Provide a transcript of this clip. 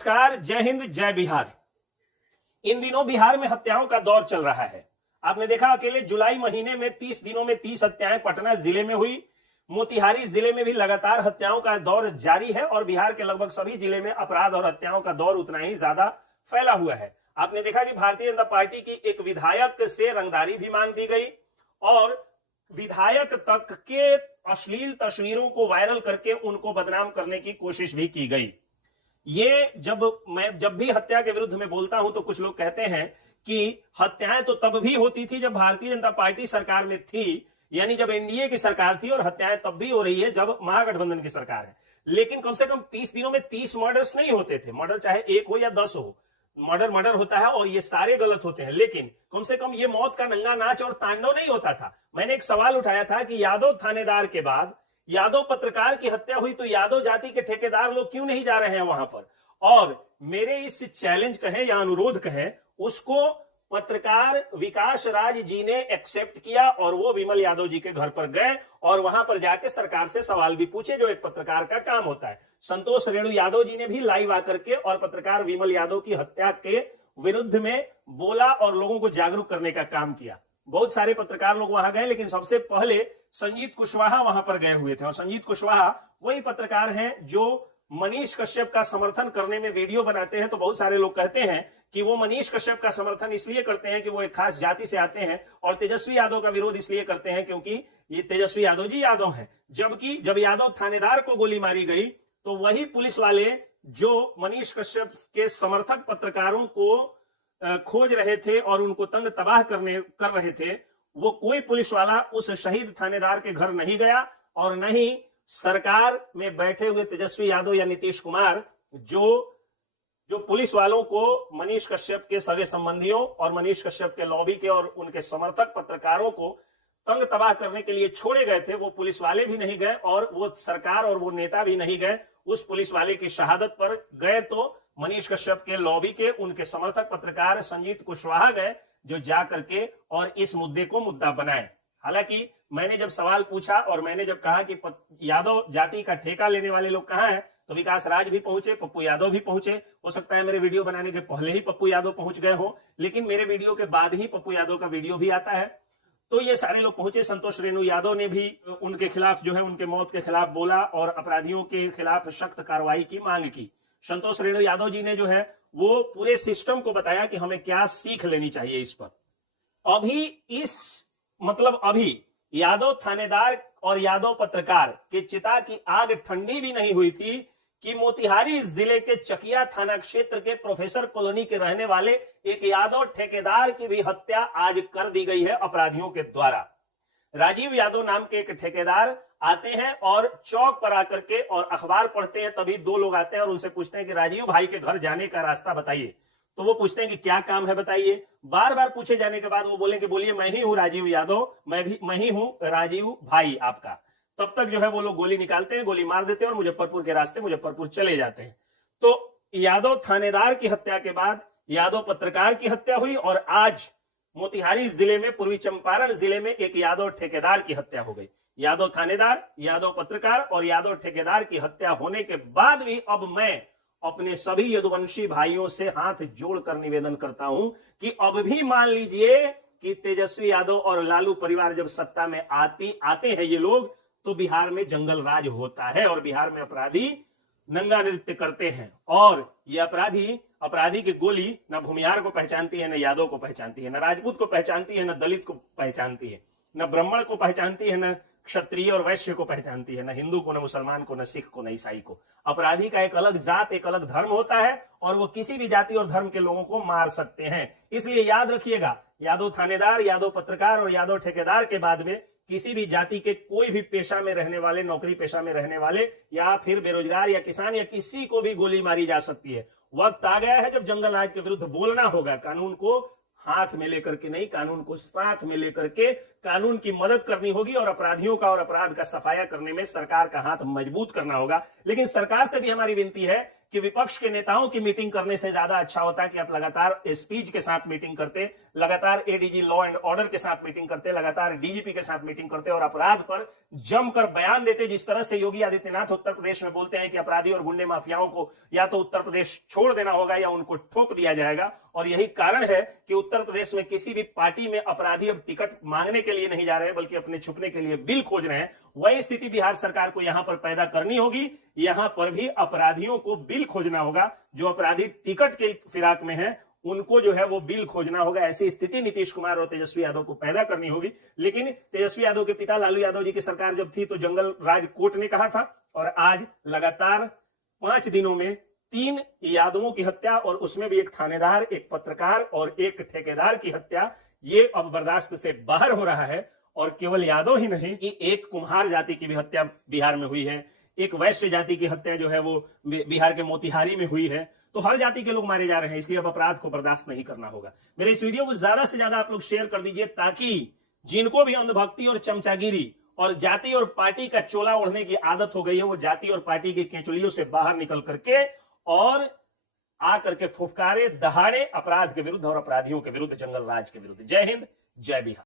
नमस्कार, जय हिंद, जय बिहार। इन दिनों बिहार में हत्याओं का दौर चल रहा है। आपने देखा अकेले जुलाई महीने में 30 दिनों में 30 हत्याएं पटना जिले में हुई। मोतिहारी जिले में भी लगातार हत्याओं का दौर जारी है और बिहार के लगभग सभी जिले में अपराध और हत्याओं का दौर उतना ही ज्यादा फैला हुआ है। आपने देखा कि भारतीय जनता पार्टी की एक विधायक से रंगदारी भी मांग दी गई और विधायक तक के अश्लील तस्वीरों को वायरल करके उनको बदनाम करने की कोशिश भी की गई। ये जब भी हत्या के विरुद्ध में बोलता हूं तो कुछ लोग कहते हैं कि हत्याएं तो तब भी होती थी जब भारतीय जनता पार्टी सरकार में थी, यानी जब एनडीए की सरकार थी, और हत्याएं तब भी हो रही है जब महागठबंधन की सरकार है। लेकिन कम से कम 30 दिनों में 30 मर्डर्स नहीं होते थे। मर्डर चाहे एक हो या 10 हो, मर्डर होता है और ये सारे गलत होते हैं। लेकिन कम से कम ये मौत का नंगा नाच और तांडव नहीं होता था। मैंने एक सवाल उठाया था कि यादव थानेदार के बाद यादव पत्रकार की हत्या हुई तो यादव जाति के ठेकेदार लोग क्यों नहीं जा रहे हैं वहां पर। और मेरे इस चैलेंज कहें या अनुरोध कहें, उसको पत्रकार विकास राज जी ने एक्सेप्ट किया और वो विमल यादव जी के घर पर गए और वहां पर जाके सरकार से सवाल भी पूछे, जो एक पत्रकार का काम होता है। संतोष रेणु यादव जी ने भी लाइव आकर के और पत्रकार विमल यादव की हत्या के विरुद्ध में बोला और लोगों को जागरूक करने का काम किया। बहुत सारे पत्रकार लोग वहां गए, लेकिन सबसे पहले संजीत कुशवाहा वहां पर गए हुए थे। और संजीत कुशवाहा वही पत्रकार हैं जो मनीष कश्यप का समर्थन करने में वीडियो बनाते हैं। तो बहुत सारे लोग कहते हैं कि वो मनीष कश्यप का समर्थन इसलिए करते हैं कि वो एक खास जाति से आते हैं, और तेजस्वी यादव का विरोध इसलिए करते हैं क्योंकि ये तेजस्वी यादव जी यादव हैं। जबकि जब यादव थानेदार को गोली मारी गई तो वही पुलिस वाले जो मनीष कश्यप के समर्थक पत्रकारों को खोज रहे थे और उनको तंग तबाह कर रहे थे, वो कोई पुलिस वाला उस शहीद थानेदार के घर नहीं गया और न ही सरकार में बैठे हुए तेजस्वी यादव या नीतीश कुमार जो पुलिस वालों को मनीष कश्यप के सगे संबंधियों और मनीष कश्यप के लॉबी के और उनके समर्थक पत्रकारों को तंग तबाह करने के लिए छोड़े गए थे, वो पुलिस वाले भी नहीं गए और वो सरकार और वो नेता भी नहीं गए। उस पुलिस वाले की शहादत पर गए तो मनीष कश्यप के लॉबी के उनके समर्थक पत्रकार संजीत कुशवाहा गए, जो जा करके और इस मुद्दे को मुद्दा बनाए। हालांकि मैंने जब सवाल पूछा और मैंने जब कहा कि यादव जाति का ठेका लेने वाले लोग कहां हैं, तो विकास राज भी पहुंचे, पप्पू यादव भी पहुंचे। हो सकता है मेरे वीडियो बनाने के पहले ही पप्पू यादव पहुंच गए हो, लेकिन मेरे वीडियो के बाद ही पप्पू यादव का वीडियो भी आता है। तो ये सारे लोग पहुंचे। संतोष रेणु यादव ने भी उनके खिलाफ जो है, उनके मौत के खिलाफ बोला और अपराधियों के खिलाफ सख्त कार्रवाई की मांग की। संतोष रेणु यादव जी ने जो है वो पूरे सिस्टम को बताया कि हमें क्या सीख लेनी चाहिए इस पर। अभी यादव थानेदार और यादव पत्रकार के चिता की आग ठंडी भी नहीं हुई थी कि मोतिहारी जिले के चकिया थाना क्षेत्र के प्रोफेसर कॉलोनी के रहने वाले एक यादव ठेकेदार की भी हत्या आज कर दी गई है अपराधियों के द्वारा। राजीव यादव नाम के एक ठेकेदार आते हैं और चौक पर आकर के और अखबार पढ़ते हैं, तभी दो लोग आते हैं और उनसे पूछते हैं कि राजीव भाई के घर जाने का रास्ता बताइए। तो वो पूछते हैं कि क्या काम है बताइए। बार बार पूछे जाने के बाद वो बोलिए मैं ही हूं राजीव यादव, मैं ही हूं राजीव भाई आपका। तब तक जो है वो लोग गोली निकालते हैं, गोली मार देते हैं और मुजफ्फरपुर के रास्ते मुजफ्फरपुर चले जाते हैं। तो यादव थानेदार की हत्या के बाद यादव पत्रकार की हत्या हुई और आज मोतिहारी जिले में, पूर्वी चंपारण जिले में एक यादव ठेकेदार की हत्या हो गई। यादव थानेदार, यादव पत्रकार और यादव ठेकेदार की हत्या होने के बाद भी अब मैं अपने सभी यदुवंशी भाइयों से हाथ जोड़कर निवेदन करता हूं कि अब भी मान लीजिए कि तेजस्वी यादव और लालू परिवार जब सत्ता में आते हैं ये लोग, तो बिहार में जंगल राज होता है और बिहार में अपराधी नंगा नृत्य करते हैं। और ये अपराधी की गोली न भूमिहार को पहचानती है, न यादव को पहचानती है, न राजपूत को पहचानती है, न दलित को पहचानती है, न ब्राह्मण को पहचानती है, न क्षत्रिय और वैश्य को पहचानती है, न हिंदू को, न मुसलमान को, न सिख को, न ईसाई को। अपराधी का एक अलग जात, एक अलग धर्म होता है और वो किसी भी जाति और धर्म के लोगों को मार सकते हैं। इसलिए याद रखिएगा, यादव थानेदार, यादव पत्रकार और यादव ठेकेदार के बाद में किसी भी जाति के कोई भी पेशा में रहने वाले, नौकरी पेशा में रहने वाले या फिर बेरोजगार या किसान या किसी को भी गोली मारी जा सकती है। वक्त आ गया है जब जंगल राज के विरुद्ध बोलना होगा। कानून को हाथ में लेकर के नहीं, कानून को साथ में लेकर के कानून की मदद करनी होगी और अपराधियों का और अपराध का सफाया करने में सरकार का हाथ मजबूत करना होगा। लेकिन सरकार से भी हमारी विनती है कि विपक्ष के नेताओं की मीटिंग करने से ज्यादा अच्छा होता है कि आप लगातार एसपीज के साथ मीटिंग करते, लगातार एडीजी लॉ एंड ऑर्डर के साथ मीटिंग करते, लगातार डीजीपी के साथ मीटिंग करते और अपराध पर जमकर बयान देते। जिस तरह से योगी आदित्यनाथ उत्तर प्रदेश में बोलते हैं कि अपराधी और गुंडे माफियाओं को या तो उत्तर प्रदेश छोड़ देना होगा या उनको ठोक दिया जाएगा, और यही कारण है कि उत्तर प्रदेश में किसी भी पार्टी में अपराधी अब टिकट मांगने के लिए नहीं जा रहे बल्कि अपने छुपने के लिए बिल खोज रहे हैं। वही स्थिति बिहार सरकार को यहां पर पैदा करनी होगी। यहां पर भी अपराधियों को बिल खोजना होगा, जो अपराधी टिकट के फिराक में हैं उनको जो है वो बिल खोजना होगा। ऐसी स्थिति नीतीश कुमार और तेजस्वी यादव को पैदा करनी होगी। लेकिन तेजस्वी यादव के पिता लालू यादव जी की सरकार जब थी तो जंगल राज कोर्ट ने कहा था, और आज लगातार 5 दिनों में 3 यादवों की हत्या, और उसमें भी एक थानेदार, एक पत्रकार और एक ठेकेदार की हत्या, ये अब बर्दाश्त से बाहर हो रहा है। और केवल यादव ही नहीं कि एक कुम्हार जाति की भी हत्या बिहार में हुई है, एक वैश्य जाति की हत्या जो है वो बिहार के मोतिहारी में हुई है। तो हर जाति के लोग मारे जा रहे हैं, इसलिए अब अपराध को बर्दाश्त नहीं करना होगा। मेरे इस वीडियो को ज्यादा से ज्यादा आप लोग शेयर कर दीजिए, ताकि जिनको भी अंधभक्ति और चमचागिरी और जाति और पार्टी का चोला ओढ़ने की आदत हो गई है, वो जाति और पार्टी की केंचुलियों से बाहर निकल करके और आकर के फुफकारे दहाड़े अपराध के विरुद्ध और अपराधियों के विरुद्ध, जंगल राज के विरुद्ध। जय हिंद, जय बिहार।